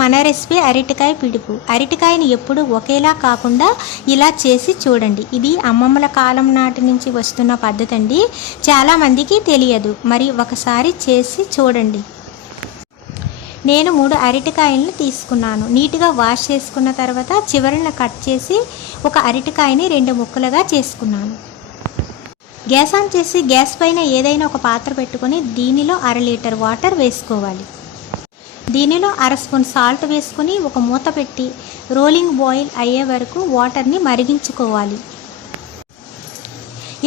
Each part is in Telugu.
మన రెసిపీ అరటికాయ పిడుపు. అరటికాయని ఎప్పుడు ఒకేలా కాకుండా ఇలా చేసి చూడండి. ఇది అమ్మమ్మల కాలం నాటి నుంచి వస్తున్న పద్ధతి అండి. చాలామందికి తెలియదు, మరి ఒకసారి చేసి చూడండి. నేను 3 అరటికాయలను తీసుకున్నాను. నీట్గా వాష్ చేసుకున్న తర్వాత చివరన కట్ చేసి ఒక అరటికాయని 2 ముక్కలుగా చేసుకున్నాను. గ్యాస్ ఆన్ చేసి గ్యాస్ పైన ఏదైనా ఒక పాత్ర పెట్టుకొని దీనిలో 1/2 లీటర్ వాటర్ వేసుకోవాలి. దీనిలో 1/2 స్పూన్ సాల్ట్ వేసుకొని ఒక మూత పెట్టి రోలింగ్ బాయిల్ అయ్యే వరకు వాటర్ని మరిగించుకోవాలి.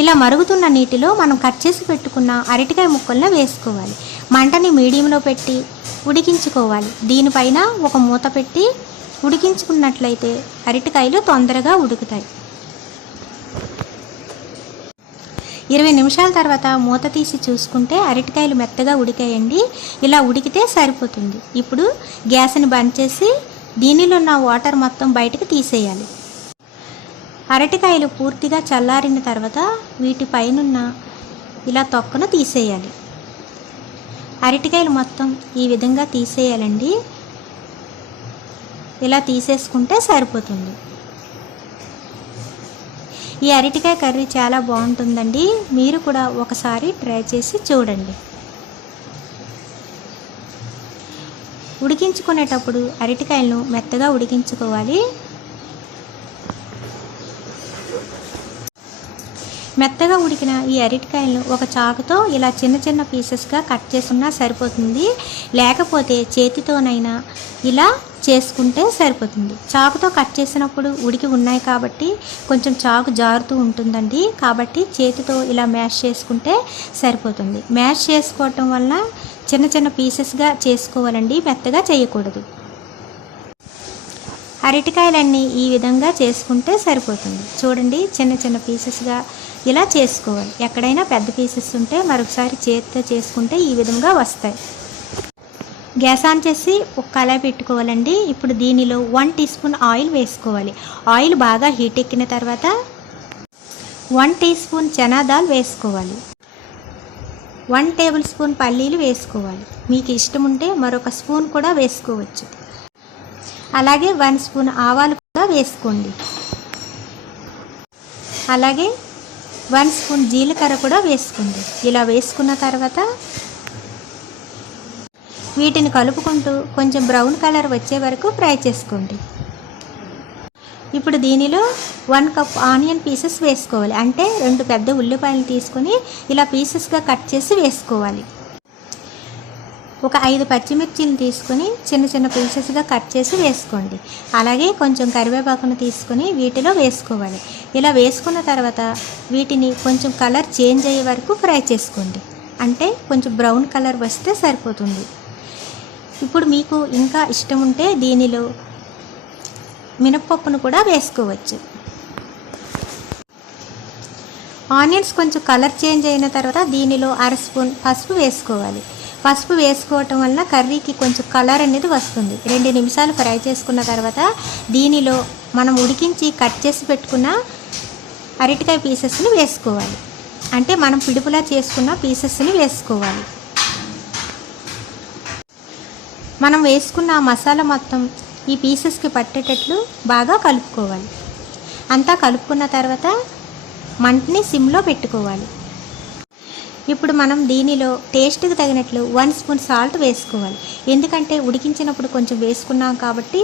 ఇలా మరుగుతున్న నీటిలో మనం కట్ చేసి పెట్టుకున్న అరటికాయ ముక్కలను వేసుకోవాలి. మంటని మీడియంలో పెట్టి ఉడికించుకోవాలి. దీనిపైన ఒక మూత పెట్టి ఉడికించుకున్నట్లయితే అరటికాయలు తొందరగా ఉడుకుతాయి. 20 నిమిషాల తర్వాత మూత తీసి చూసుకుంటే అరటికాయలు మెత్తగా ఉడికాయండి. ఇలా ఉడికితే సరిపోతుంది. ఇప్పుడు గ్యాస్ని బంద్ చేసి దీనిలో ఉన్న వాటర్ మొత్తం బయటకు తీసేయాలి. అరటికాయలు పూర్తిగా చల్లారిన తర్వాత వీటిపైనున్న ఇలా తొక్కను తీసేయాలి. అరటికాయలు మొత్తం ఈ విధంగా తీసేయాలండి. ఇలా తీసేసుకుంటే సరిపోతుంది. ఈ అరటికాయ కర్రీ చాలా బాగుంటుందండి. మీరు కూడా ఒకసారి ట్రై చేసి చూడండి. ఉడికించుకునేటప్పుడు అరటికాయలను మెత్తగా ఉడికించుకోవాలి. మెత్తగా ఉడికిన ఈ అరటికాయలను ఒక చాకుతో ఇలా చిన్న చిన్న పీసెస్గా కట్ చేసుకున్నా సరిపోతుంది. లేకపోతే చేతితోనైనా ఇలా చేసుకుంటే సరిపోతుంది. చాకుతో కట్ చేసినప్పుడు ఉడికి ఉన్నాయి కాబట్టి కొంచెం చాకు జారుతూ ఉంటుందండి. కాబట్టి చేతితో ఇలా మ్యాష్ చేసుకుంటే సరిపోతుంది. మ్యాష్ చేసుకోవటం వల్ల చిన్న చిన్న పీసెస్గా చేసుకోవాలండి, మెత్తగా చేయకూడదు. అరటికాయలన్నీ ఈ విధంగా చేసుకుంటే సరిపోతుంది. చూడండి, చిన్న చిన్న పీసెస్గా ఇలా చేసుకోవాలి. ఎక్కడైనా పెద్ద పీసెస్ ఉంటే మరొకసారి చేతితో చేసుకుంటే ఈ విధంగా వస్తాయి. గ్యాస్ ఆన్ చేసి ఒక కళాయి పెట్టుకోవాలండి. ఇప్పుడు దీనిలో 1 టీ స్పూన్ ఆయిల్ వేసుకోవాలి. ఆయిల్ బాగా హీట్ ఎక్కిన తర్వాత 1 టీ స్పూన్ చనా దాల్ వేసుకోవాలి. 1 టేబుల్ స్పూన్ పల్లీలు వేసుకోవాలి. మీకు ఇష్టం ఉంటే మరొక స్పూన్ కూడా వేసుకోవచ్చు. అలాగే 1 స్పూన్ ఆవాలు కూడా వేసుకోండి. అలాగే 1 స్పూన్ జీలకర్ర కూడా వేసుకోండి. ఇలా వేసుకున్న తర్వాత వీటిని కలుపుకుంటూ కొంచెం బ్రౌన్ కలర్ వచ్చే వరకు ఫ్రై చేసుకోండి. ఇప్పుడు దీనిలో 1 కప్ ఆనియన్ పీసెస్ వేసుకోవాలి. అంటే 2 పెద్ద ఉల్లిపాయలు తీసుకొని ఇలా పీసెస్గా కట్ చేసి వేసుకోవాలి. ఒక 5 పచ్చిమిర్చిలు తీసుకొని చిన్న చిన్న పీసెస్గా కట్ చేసి వేసుకోండి. అలాగే కొంచెం కరివేపాకును తీసుకొని వీటిలో వేసుకోవాలి. ఇలా వేసుకున్న తర్వాత వీటిని కొంచెం కలర్ చేంజ్ అయ్యే వరకు ఫ్రై చేసుకోండి. అంటే కొంచెం బ్రౌన్ కలర్ వస్తే సరిపోతుంది. ఇప్పుడు మీకు ఇంకా ఇష్టం ఉంటే దీనిలో మినప్పప్పును కూడా వేసుకోవచ్చు. ఆనియన్స్ కొంచెం కలర్ చేంజ్ అయిన తర్వాత దీనిలో 1/2 స్పూన్ పసుపు వేసుకోవాలి. పసుపు వేసుకోవటం వల్ల కర్రీకి కొంచెం కలర్ అనేది వస్తుంది. 2 నిమిషాలు ఫ్రై చేసుకున్న తర్వాత దీనిలో మనం ఉడికించి కట్ చేసి పెట్టుకున్న అరటికాయ పీసెస్ని వేసుకోవాలి. అంటే మనం పిడుపులా చేసుకున్న పీసెస్ని వేసుకోవాలి. మనం వేసుకున్న మసాలా మొత్తం ఈ పీసెస్కి పట్టేటట్లు బాగా కలుపుకోవాలి. అంతా కలుపుకున్న తర్వాత మంటని సిమ్లో పెట్టుకోవాలి. ఇప్పుడు మనం దీనిలో టేస్ట్కి తగినట్లు 1 స్పూన్ సాల్ట్ వేసుకోవాలి. ఎందుకంటే ఉడికించినప్పుడు కొంచెం వేసుకున్నాం కాబట్టి.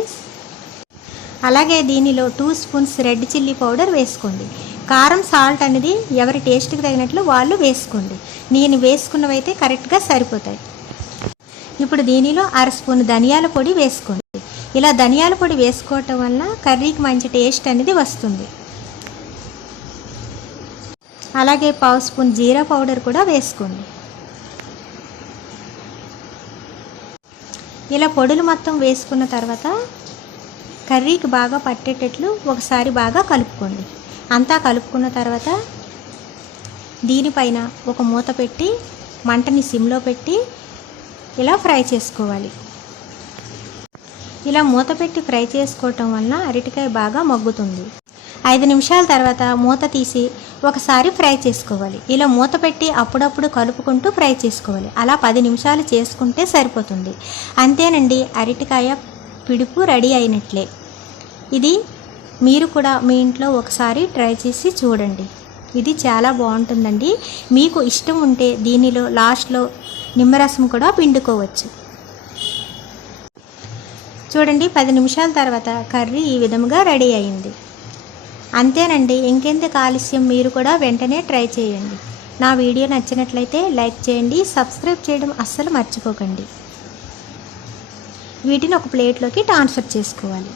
అలాగే దీనిలో 2 స్పూన్స్ రెడ్ చిల్లీ పౌడర్ వేసుకోండి. కారం సాల్ట్ అనేది ఎవరి టేస్ట్కి తగినట్లు వాళ్ళు వేసుకోండి. నేను వేసుకున్నవైతే కరెక్ట్గా సరిపోతాయి. ఇప్పుడు దీనిలో 1/2 స్పూన్ ధనియాల పొడి వేసుకోండి. ఇలా ధనియాల పొడి వేసుకోవటం వల్ల కర్రీకి మంచి టేస్ట్ అనేది వస్తుంది. అలాగే 1/2 స్పూన్ జీరా పౌడర్ కూడా వేసుకోండి. ఇలా పొడులు మొత్తం వేసుకున్న తర్వాత కర్రీకి బాగా పట్టేటట్లు ఒకసారి బాగా కలుపుకోండి. అంతా కలుపుకున్న తర్వాత దీనిపైన ఒక మూత పెట్టి మంటని సిమ్లో పెట్టి ఇలా ఫ్రై చేసుకోవాలి. ఇలా మూత పెట్టి ఫ్రై చేసుకోవటం వలన అరటికాయ బాగా మగ్గుతుంది. 5 నిమిషాల తర్వాత మూత తీసి ఒకసారి ఫ్రై చేసుకోవాలి. ఇలా మూత పెట్టి అప్పుడప్పుడు కలుపుకుంటూ ఫ్రై చేసుకోవాలి. అలా 10 నిమిషాలు చేసుకుంటే సరిపోతుంది. అంతేనండి, అరటికాయ పిడుపు రెడీ అయినట్లే. ఇది మీరు కూడా మీ ఇంట్లో ఒకసారి ట్రై చేసి చూడండి. ఇది చాలా బాగుంటుందండి. మీకు ఇష్టం ఉంటే దీనిలో లాస్ట్లో నిమ్మరసం కూడా పిండుకోవచ్చు. చూడండి, 10 నిమిషాల తర్వాత కర్రీ ఈ విధముగా రెడీ అయింది. అంతేనండి, ఇంకెందుకు ఆలస్యం, మీరు కూడా వెంటనే ట్రై చేయండి. నా వీడియో నచ్చినట్లయితే లైక్ చేయండి, సబ్స్క్రైబ్ చేయడం అస్సలు మర్చిపోకండి. వీటిని ఒక ప్లేట్లోకి ట్రాన్స్ఫర్ చేసుకోవాలి.